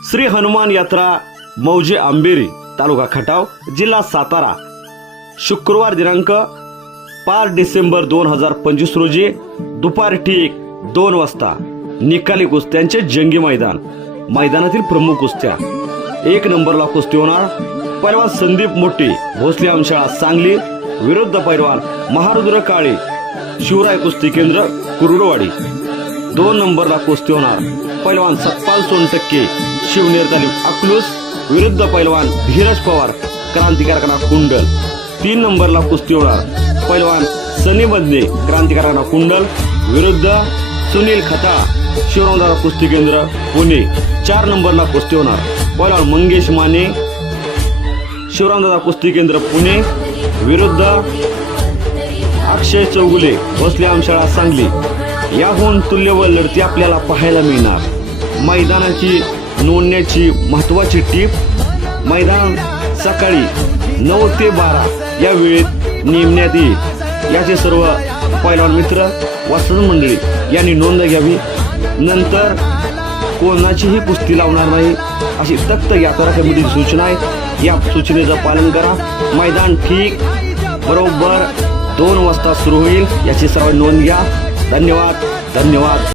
श्री हनुमान यात्रा मौजे आंबेरी तालुका खटाव जिल्हा सातारा शुक्रवार दिनांक 5 डिसेंबर 2025 रोजी दुपारी ठीक 2 वाजता निकाली कुस्त्यांचे जंगी मैदानातील प्रमुख कुस्त्या 1 नंबरला कुस्ती होणार पैलवान संदीप मोठी भोसले आमशाळा सांगली विरुद्ध पैलवान महारुद्र काळे शिवराय कुस्ती केंद्र कुरुडवाडी 2 नंबरला कुस्ती होणार पैलवान सतपाल सोनटक्के शिवनेर तालुका अकलूस विरुद्ध पैलवान धीरज पवार क्रांतिकारकांना कुंडल 3 नंबरला कुस्ती होणार पैलवान सनी बदने क्रांतिकारकांना कुंडल विरुद्ध सुनील खताळ शिवरामदादा कुस्ती केंद्र पुणे 4 नंबरला कुस्ती होणार पैलवान मंगेश माने शिवरामदादा कुस्ती केंद्र पुणे विरुद्ध अक्षय चौगुले भोसले आमशाळा सांगली। याहून तुल्यबळ लढती आपल्याला पाहायला मिळणार। मैदानाची नोंदण्याची महत्त्वाची टीप मैदान सकाळी 9 ते 12 या वेळेत नेमण्यात येईल। याचे सर्व पैलवान मित्र वासद मंडळी यांनी नोंद घ्यावी। नंतर कोणाचीही कुस्ती लावणार नाही अशी तक्त यात्रा कमिटीची सूचना आहे। या सूचनेचं पालन करा। मैदान ठीक बरोबर 2 वाजता सुरू होईल याची सर्व नोंद घ्या। धन्यवाद।